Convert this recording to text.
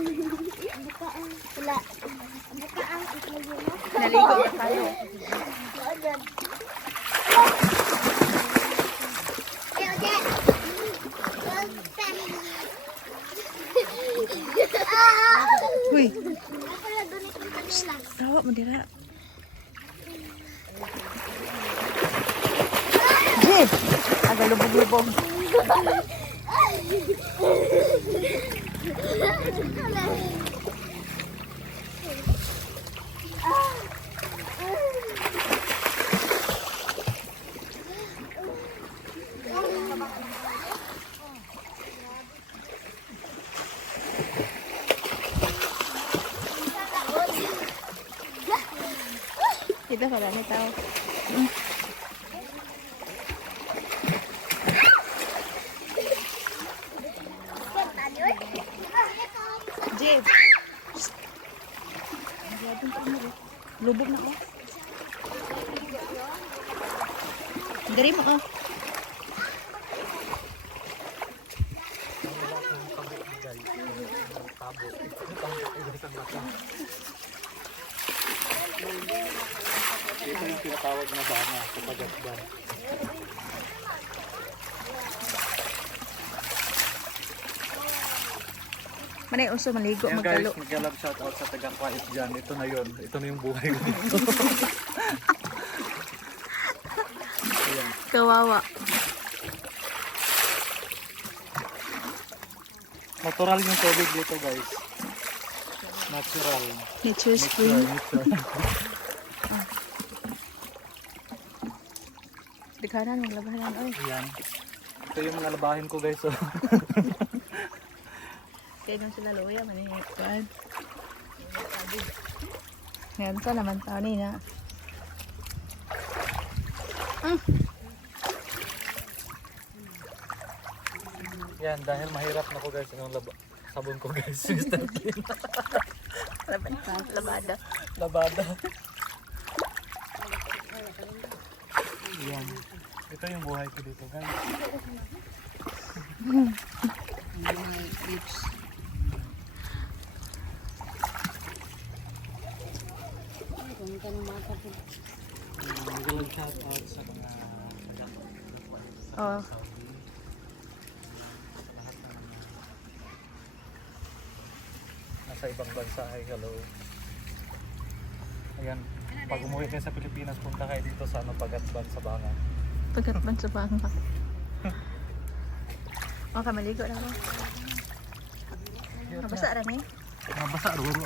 Wala. Bukaan. Naligo pa tayo. Uy. Tawa mo dira. Jed! Aga lubog-lubog. Dito pala may tao. Jeb. Lubog na ko. Dari mo oh. Ito yung tinatawag na bana sa Pagasban. Manay uso maligo Ayan guys, magkalo. mag-love shoutout sa taga-quiet dyan. Ito na yun. Ito na yung buhay ko dito. Kawawa. Natural yung tubig dito guys. Natural. Nature spring. Dikanan ng labahan oy. Ayan. Ito yung mga labahin ko guys. Oh. Kaya nung sila luya manihikuan. Ngayon ka naman tao na. Yan, dahil mahirap na ko guys yung sabon ko guys. Mr. Clean. Labada. Labada. Yan. Ito yung buhay ko dito guys. Mag-love shoutout sa mga Oh. nasa ibang bansa. Ay, hello. Ayan, pag umuwi kayo sa Pilipinas, punta kayo dito sa Pagasban sa Bangan. Pagkatban sa bangka. Okay, maligo na ako. Mabasa rin eh. Mabasa, ruro.